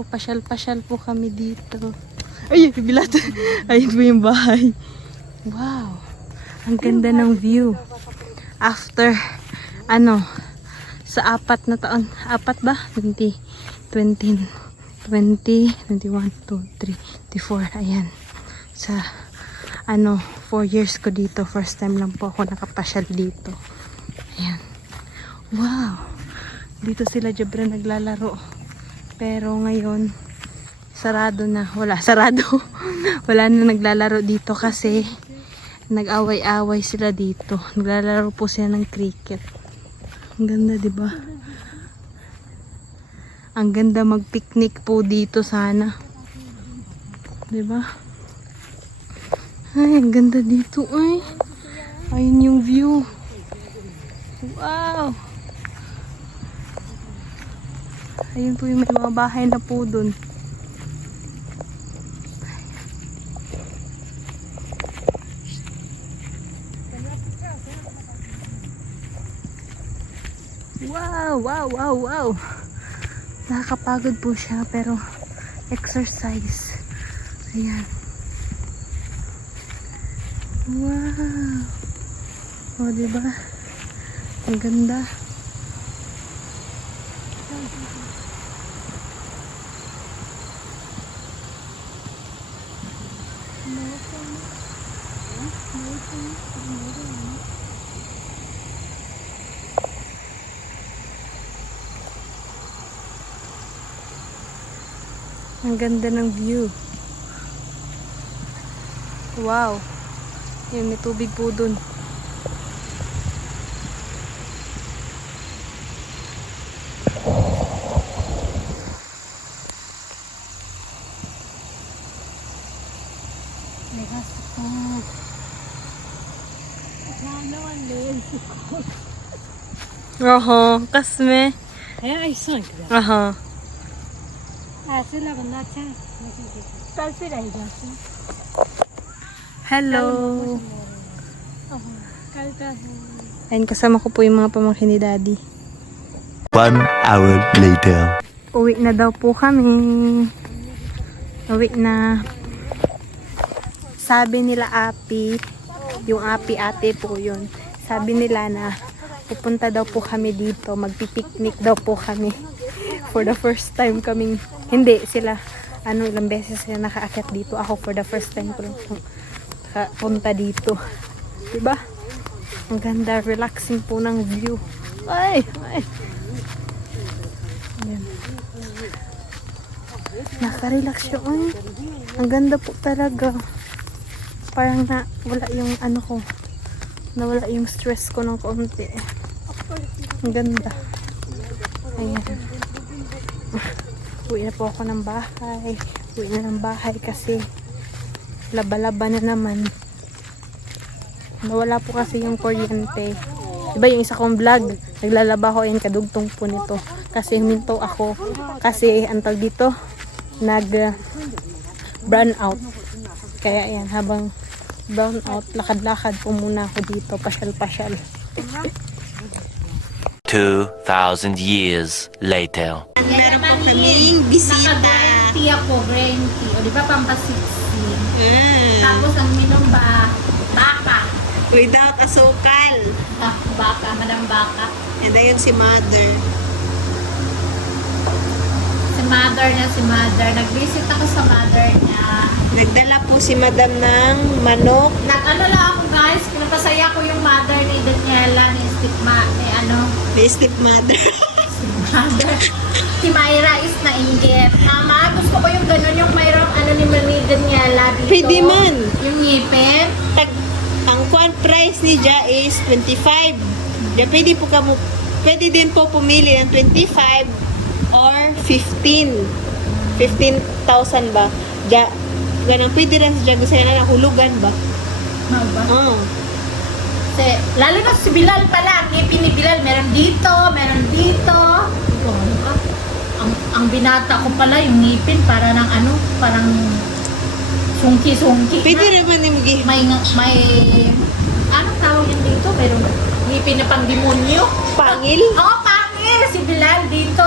dito. Pasyal-pasyal po kami dito. Ay, bilat. Ayun po yung bahay. Wow. Ang ganda ng view. After, sa 4 na taon. 4 ba? 20, 21, 2, 3, 24. Ayan. Sa, 4 years ko dito. First time lang po ako nakapasyal dito. Ayan. Wow. Dito sila Jebra naglalaro. Pero ngayon, sarado na. Sarado. Wala na naglalaro dito kasi nag-away-away sila dito. Naglalaro po sila ng cricket. Ang ganda, diba? Ang ganda mag-picnic po dito sana. Diba? Ay, ang ganda dito. Ay. Ayun yung view. Wow. Ayun po yung may mga bahay na po dun. Wow, wow, wow, wow. Nakakapagod po siya pero exercise. Ayan. Wow. O, diba? Ang ganda. Ang ganda ng view. Wow. Yan, may tubig po dun. May hasok po. Aha, kasme. Ay, son. Aha. Hello. Ayun, kasama ko po yung mga pamangkin ni Daddy. 1 hour later. Uwi na daw po kami. Uwi na. Sabi nila Api, yung Api ate po yun. Sabi nila na pupunta daw po kami dito. Magpipiknik daw po kami. For the first time kaming, hindi sila, ilang beses sila nakaakyat dito. Ako for the first time ko lang punta dito. Diba? Ang ganda, relaxing po ng view. Ay! Ayan. Naka-relax yun. Ang ganda po talaga. Parang wala yung nawala yung stress ko ng kaunti. Ang ganda. Ayan. Uwi na po ako ng bahay. Uwi na ng bahay kasi laba-laba na naman. Nawala po kasi yung kuryente. Diba yung isa kong vlog, naglalaba ko yan kadugtong po nito. Kasi huminto ako. Kasi antag dito, brown out. Kaya yan, habang brown out, lakad-lakad po muna ako dito, pasyal-pasyal. 2,000 years later. Meron po kaming bisita. Naka-green tea ako, green tea. O, di ba pampasiksi? Tapos ang minom baka. Without asukal. Baka, madam baka. And ayun si Mother. Si mother. Nag-visit ako sa mother niya. Nagdala po si Madam ng manok. Nag-ano lang ako guys, pinapasaya ko yung mother ni Daniela, ni May stepmother. mother. Si Myra is nainggit. Mama, gusto ko yung ganun, yung mayroong ni Daniela dito. Pwede man. Yung ngipin. Ang price ni Ja is 25. Pwede din po pumili ng 25 or 15. 15,000 ba? Ja, ganang pwede rin sa Jago sa'yo na hulugan ba? Ba? Oo. Lalo na si Bilal pala, ang ngipin ni Bilal, meron dito. Ang binata ko pala, yung ngipin, para ng parang sungki-sungki. Pwede naman yung May, anong tawag yun dito? Meron ngipin na pang demonyo. pangil. Oo, pangil! Si Bilal, dito.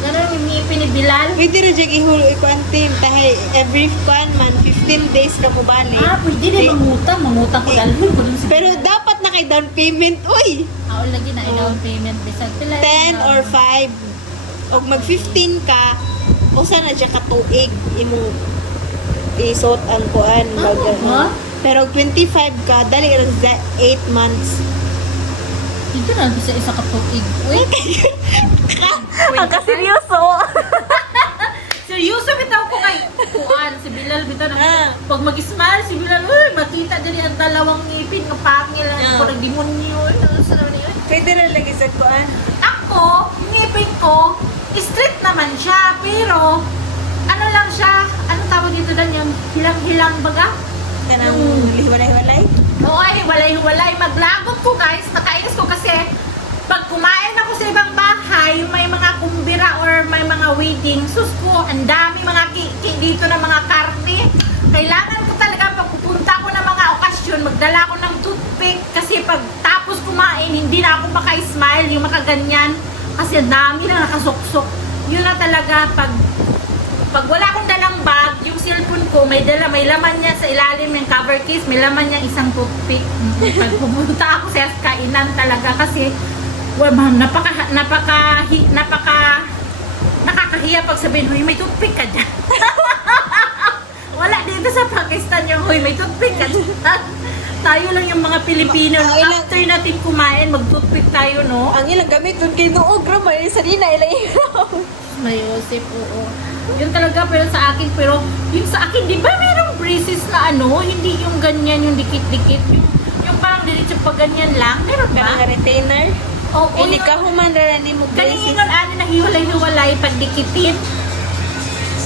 Ganun yung ngipin ni Bilal. Pwede rin dyan ihulo ikuan team. Dahil every kuan man, 15 days ka po balik. Pwede rin mangutang. Mangutang ko dalhon ko dun sa... Pero dapat na kay down payment, uy! Lagi na down payment. Bisag pila. 10 or 5. O mag 15 ka, o sana dyan ka tuig, imo isot ang kuan. Ha? Pero 25 ka, dali ka sa 8 months. Ito na bisa isa ka tuig. Uy. Ang kaseryoso! Seryoso bitaw ko kay kuan si Bilal bitaw na pag mag-smile si Bilal, makita dali ang dalawang ngipin ng pangil ko nagdemonyo. Pwede rin lagi sa kuan. Ako, ngipin ko, straight naman siya, pero ano lang siya, ano tawag dito dan yung hilang-hilang baga? Kanang hiwalay-hiwalay? Oo, hiwalay-hiwalay. Maglagot ko guys, nakainis ko kasi pag kumain ako sa ibang bahay, may mga kumbira or may mga wedding, sus ko, ang dami mga dito na mga karne. Kailangan ko talaga pag pupunta ko ng mga okasyon, magdala ko ng toothpick kasi pag tapos kumain, hindi na ako maka-smile, yung makaganyan. Kasi ang dami na nakasuksok. Yun na talaga pag wala akong dalang bag, yung cellphone ko, may laman niya sa ilalim ng cover case, may laman niya isang toothpick. Pag pumunta ako sa kainan talaga kasi well, ma'am, nakakahiya pag sabihin, huy, may toothpick ka dyan. Wala dito sa Pakistan yung, huy, may toothpick ka dyan. Tayo lang yung mga Pilipino. After natin kumain, mag-toothpick tayo, no? Ang ilang gamit doon kay Noog, ramay, sa nina, ilang May Yosef, oo. Yun talaga, pero sa akin, yung sa akin, di ba mayroong braces na ano, hindi yung ganyan, yung dikit-dikit, yung parang diretso pa ganyan lang, meron ba? Kanang retainer? Oo, Hindi ka humanda ni mo kaningin nun, ano, nahiwalay-hiwalay, pag dikitin.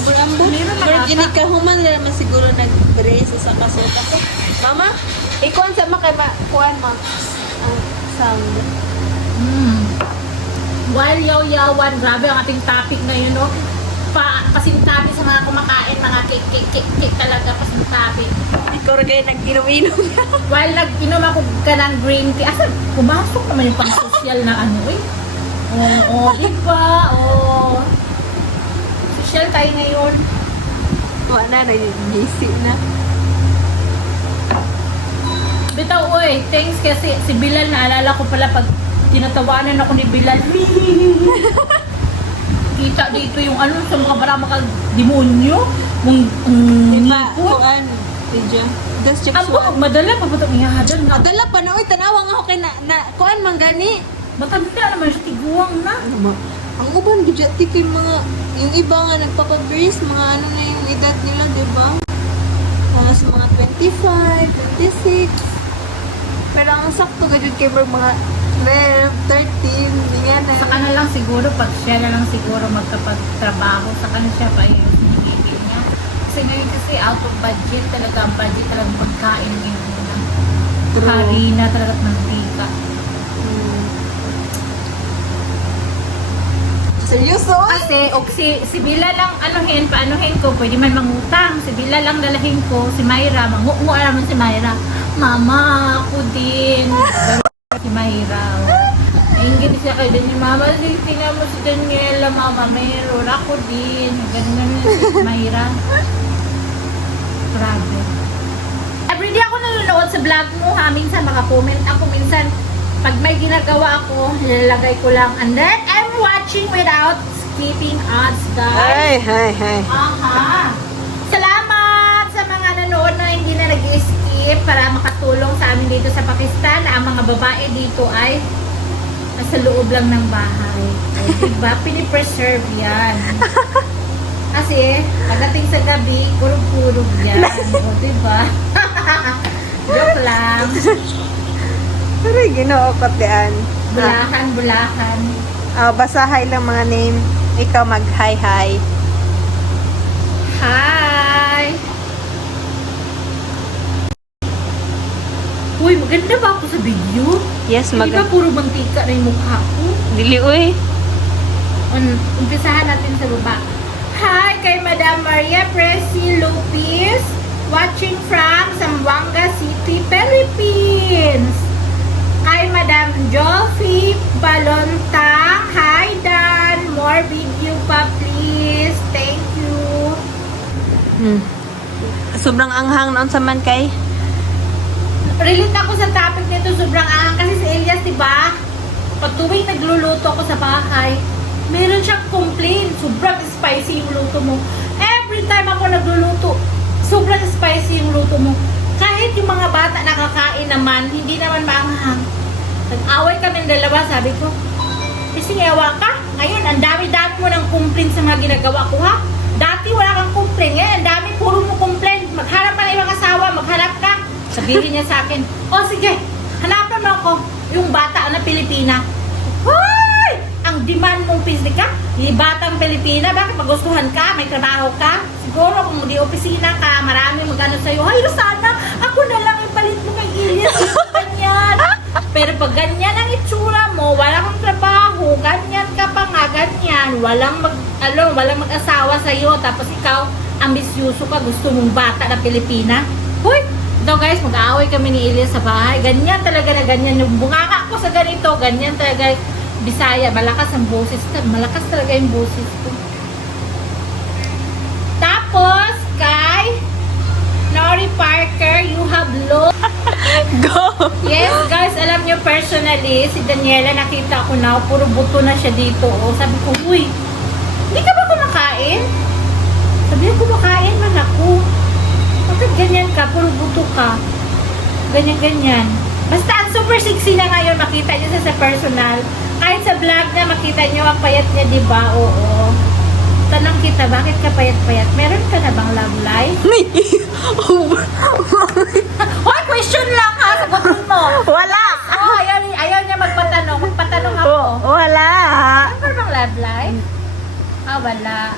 Bulambot. Meron na ata. Hindi ka humanda naman siguro nag-brace sa kasuta ko. Mama, ikuan sa kuan ma. Ang sound. While yaw-yawan, grabe ang ating topic ngayon, no? Pasintabi sa mga kumakain, mga cake talaga, pasintabi. Ikaw rin kayo nag-inom-inom niya. While nag-inom ako ka ng green tea, asa, pumasok naman yung pang-social na ano, eh. Oo, diba? Oo. Social tayo ngayon. Wala na, busy na. Bitaw, oy, thanks kasi si Bilal, naalala ko pala pag tinatawanan ako ni Bilal. Kita dito yung ano, sa mga marama demonyo. Kuan, Tidja. Das check Ang buhok, madala pa puto ihahadan nga. Adala pa na, uy, tanawa nga ako kay kuan man gani. Matanda naman siya, tiguang na. Ang uban, gudjati kay mga, yung iba nga nagpapabrace, mga ano na yung edad nila, diba? Mga sa mga 25, 26. Pero ang sakto gadyo kay mga 12, 13, ganyan na. Sa kanila lang siguro, pag siya na lang siguro magkapagtrabaho, sa kanila siya pa yung sinigigil niya. Kasi ngayon kasi out of budget talaga, ang budget talaga pagkain ngayon na. Harina talaga at mantika. Seryoso? Kasi, si Bila lang paanuhin ko, pwede man mangutang. Si Bila lang dalahin ko, si Myra, mangungo naman si Myra. Mama, ako din. Si Myra. Ingin siya kay Daniel, Mama, tingnan mo si Daniela, Mama, meron. Ako din. Ganun naman si Myra. Grabe. Everyday ako nanonood sa vlog mo, ha. Minsan maka-comment ako, minsan pag may ginagawa ako, nilalagay ko lang. And then, I'm watching without skipping ads, guys. Hi. Aha. Salamat sa mga nanood na hindi na nag-skip para makatulong sa amin dito sa Pakistan. Ang mga babae dito ay nasa loob lang ng bahay. O, diba? Pinipreserve yan. Kasi, pagdating sa gabi, kurog-kurog yan. O, diba? Joke lang. Pero ginoo ko tiyan. Bulakan. Basahay lang mga name. Ikaw mag-hi. Hi! Uy, maganda ba ako sa video? Yes, Hindi ba puro mantika na yung mukha ko? Dili, uy. Umpisahan natin sa baba. Hi kay Madam Maria Presi Lopez, watching from Zamboanga City, Philippines. Kay Madam Joffy Balontang, hi Dan, more more video pa, please. Thank you. Sobrang anghang noon sa man kay. Relate ako sa topic nito, sobrang angang kasi si Elias, diba? Pag tuwing nagluluto ako sa bahay, meron siyang complaint, sobrang spicy yung luto mo. Every time ako nagluluto, sobrang spicy yung luto mo. Kahit yung mga bata nakakain naman, hindi naman maanghang. Nag-away kami ng dalawa, sabi ko, isingawa ka? Ngayon, ang dami-dami mo ng complaint sa mga ginagawa ko, ha? Dati wala kang complaint, ngayon, ang dami, puro mo complaint. Maghanap ka na ibang asawa, maghanap ka. Sabihin niya sa akin, o sige, hanapan mo ako yung bata na Pilipina. Hoy! Ang demand mong pisnik ka, yung batang Pilipina, bakit magustuhan ka, may trabaho ka? Siguro kung di opisina ka, marami mag-ano sa'yo, ay, sana, ako na lang ipalit mo kay Elias, ganyan. Pero pag ganyan ang itsura mo, wala kang trabaho, ganyan ka pa nga, ganyan, walang mag-asawa sa'yo, tapos ikaw, ambisyuso ka, gusto mong bata na Pilipina. Hoy! Ito guys, mag-aaway kami ni Elias sa bahay. Ganyan talaga na ganyan. Yung bunganga ko sa ganito, ganyan talaga. Bisaya, malakas ang boses. Malakas talaga yung boses ko. Tapos, kay Nori Parker, you have low. Go! Yes, guys, alam nyo personally, si Daniela, nakita ko na, puro buto na siya dito. Oh. Sabi ko, uy, hindi ka ba kumakain? Sabi ko, kumakain man ako. Bakit ganyan ka? Puro buto ka. Ganyan-ganyan. Basta ang super sexy na ngayon, makita nyo sa personal. Kahit sa vlog na makita nyo ang payat niya, diba? Oo. Tanong kita, bakit ka payat-payat? Meron ka na bang love life? Hoy, question lang ha, sagutin mo. Wala! Oh, ayaw niya magpatanong. Magpatanong ako. Wala! Meron ka bang love life? Ah, wala.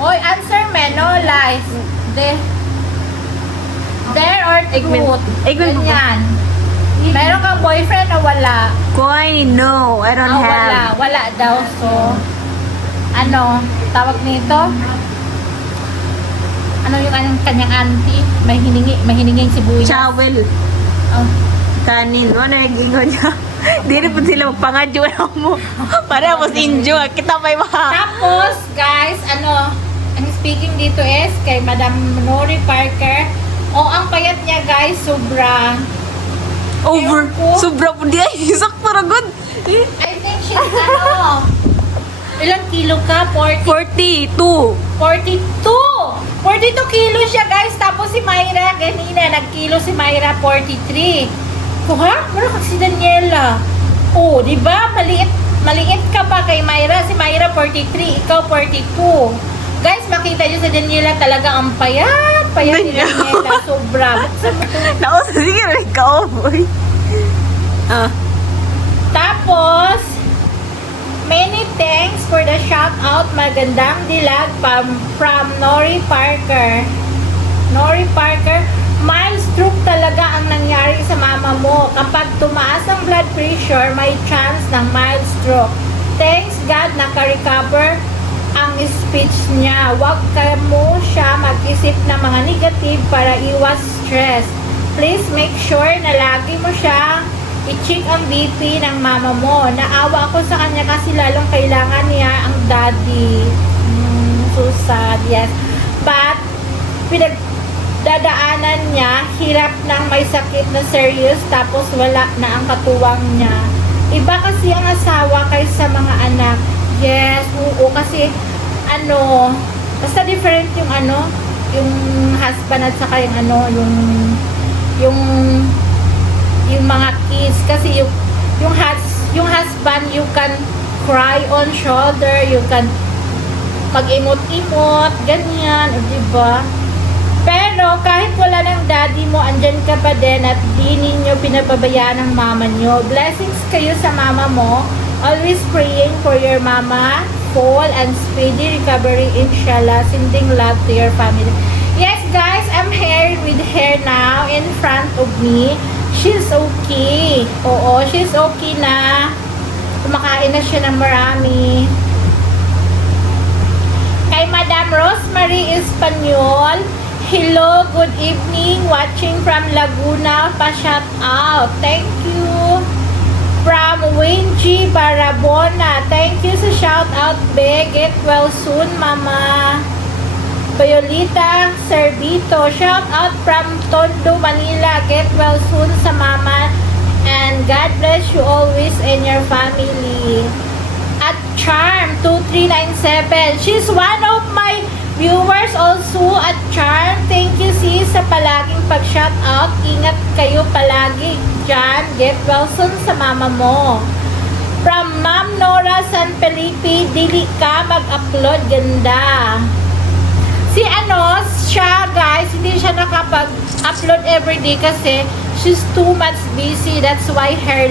Oy, answer me, no lies. There or truth. Ganyan. Meron kang boyfriend o wala? Koy, no, I don't Wala. have. Wala daw. So, ano, tawag nito? Ano yung anong kanyang auntie? May hininging sibuyas. Chawel. Oh. Kanin, ano nag-ingon niya? Di rin po sila magpangadyo na mo. Para mo injo, kita pa yung mga... Tapos, guys, ano, ang speaking dito is kay Madam Nori Parker. O, ang payat niya, guys, sobra. Over. Ewan ko. Sobra po di ay, isak para good. I think she's, ano, ilang kilo ka? 42. 42 kilo siya, guys. Tapos si Myra, ganina, nagkilo si Myra, 43. Ha? Mara kang si Daniela. Oh, di ba? Maliit ka pa kay Myra. Si Myra, 43. Ikaw, 42. Guys, makita nyo sa Daniela talaga ang payat ni Daniela. Sobra. Buksan mo to. Naos, sige rin ka, boy. Tapos, many thanks for the shout out. Magandang dilag from Nori Parker. Nori Parker, mild stroke talaga ang nangyari sa mama mo. Kapag tumaas ang blood pressure, may chance ng mild stroke. Thanks God, naka-recover ang speech niya. Huwag ka mo siya mag-isip ng mga negative para iwas stress. Please make sure na lagi mo siyang i-check ang BP ng mama mo. Naawa ako sa kanya kasi lalong kailangan niya ang daddy. So sad, yes. But, pinagdadaanan niya, hirap ng may sakit na serious, tapos wala na ang katuwang niya. Iba kasi ang asawa kaysa mga anak. Yes, oo, kasi, ano, basta different yung ano, yung husband at saka yung ano, yung mga kids, kasi yung husband, you can cry on shoulder, you can mag-imot-imot, ganyan, diba? Pero kahit wala ng daddy mo, andyan ka pa din at di ninyo pinababayaan ang mama nyo. Blessings kayo sa mama mo. Always praying for your mama, full and speedy recovery, inshallah. Sending love to your family. Yes, guys, I'm here with her now in front of me. She's okay. Oo, she's okay na. Kumakain na siya ng marami. Kay Madam Rosemary Espanyol, hello, good evening. Watching from Laguna. Pa-shout out. Thank you. From Wayne G. Barabona. Thank you sa shout out, Be. Get well soon, Mama. Violeta Servito. Shout out from Tondo, Manila. Get well soon sa Mama. And God bless you always and your family. At Charm 2397. She's one of my viewers also at Charm. Thank you sis sa palaging pag-shout out. Ingat kayo palagi dyan. Get well soon sa mama mo. From Ma'am Nora San Felipe, dili ka mag-upload, ganda. Si siya guys, hindi siya nakapag-upload everyday kasi she's too much busy. That's why her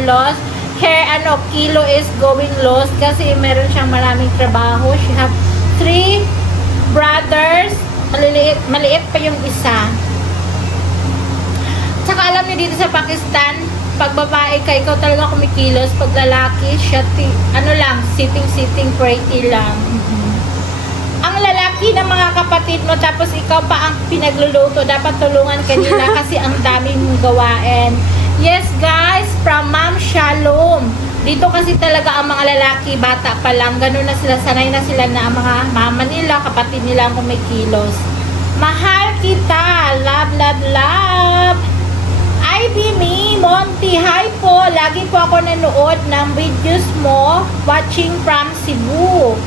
kilo is going lost kasi meron siyang maraming trabaho. She have 3 brothers. Maliit pa yung isa. Tsaka alam niyo dito sa Pakistan, pag babae ka, ikaw talaga kumikilos. Pag lalaki, siya sitting pretty lang. Ang lalaki ng mga kapatid mo, tapos ikaw pa ang pinagluluto, dapat tulungan kanila kasi ang dami mong gawain. Yes guys, from Ma'am Shalom. Dito kasi talaga ang mga lalaki, bata pa lang, ganun na sila, sanay na sila na ang mga mama nila, kapatid nila ang kumikilos. Mahal kita, love, love, love. Ivy Me, Monty, hi po. Lagi po ako nanood ng videos mo, watching from Cebu.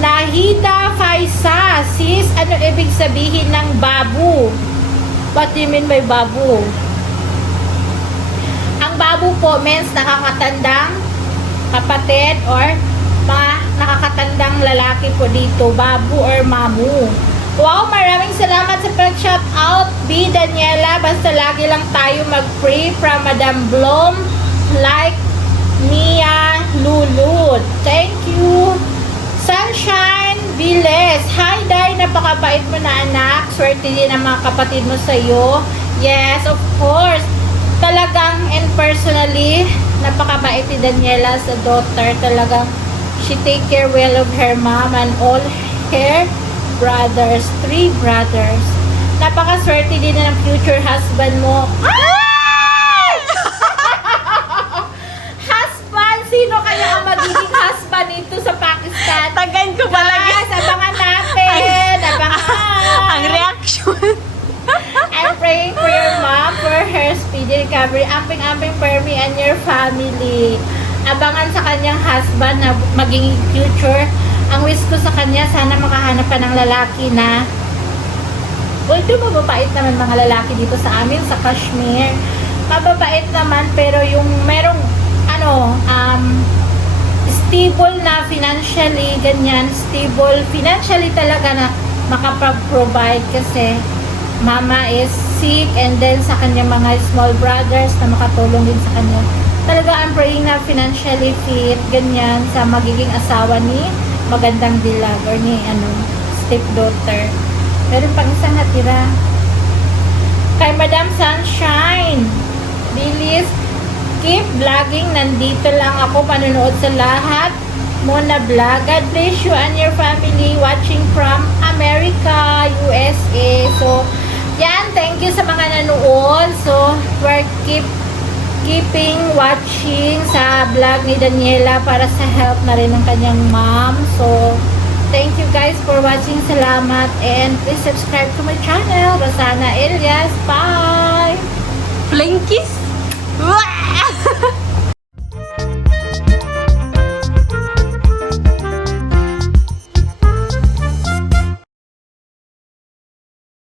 Nahida Faisa, sis, ano ibig sabihin ng babu? What do you mean by babu? Ang babu po means nakakatandang kapatid or mga nakakatandang lalaki po dito, babu or mamu. Wow, maraming salamat sa pag-shout out, B. Daniela. Basta lagi lang tayo mag-pray from Madam Blom, like Mia Lulud. Thank you. Sunshine Viles. Hi, Day. Napakabait mo na anak. Swerte din ang mga kapatid mo sa'yo. Yes, of course. Talagang and personally, napakabait ni Daniela sa daughter. Talagang she take care well of her mom and all her brothers. 3 brothers. Napakaswerte din na ng future husband mo. Ay! Husband? Sino kaya ang magiging husband nito sa Pakistan? Tagan ko pala. Guys, abangan natin. Abangan. Ang reaction. I'm praying for your mom for her speedy recovery. Amping-amping for me and your family. Abangan sa kanyang husband na maging future. Ang wish ko sa kanya, sana makahanap pa ng lalaki na although mababait naman mga lalaki dito sa amin, sa Kashmir. Mababait naman, pero yung merong stable na financially, ganyan, stable financially talaga na makapag-provide kasi mama is sick and then sa kanya mga small brothers na makatulong din sa kanya. Talaga I'm praying na financially fit, ganyan, sa magiging asawa ni magandang dilag or ni stepdaughter. Meron pang isang natira. Kay Madam Sunshine, bilis, keep vlogging. Nandito lang ako, manonood sa lahat mo na vlog. God bless you and your family watching from America, USA. So, yan, thank you sa mga nanood. So, we're keeping watching sa vlog ni Daniela para sa help na rin ng kanyang mom. So, thank you guys for watching. Salamat. And please subscribe to my channel, Rosana Elias. Bye! Flying kiss. Wah!